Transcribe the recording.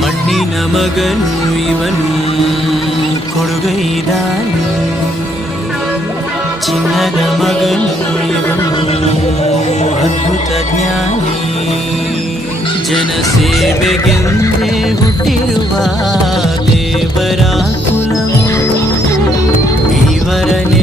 ಮಣ್ಣಿನ ಮಗನು ಇವನು ಕೊಡುಗೈದಾನು, ಚಿನ್ನದ ಮಗನು ಇವನು ಅದ್ಭುತ ಜ್ಞಾನಿ. ಜನಸೇವೆಗೆಂದೇ ಹುಟ್ಟಿರುವ ದೇವರ ಕುಲವು ಇವರನೇ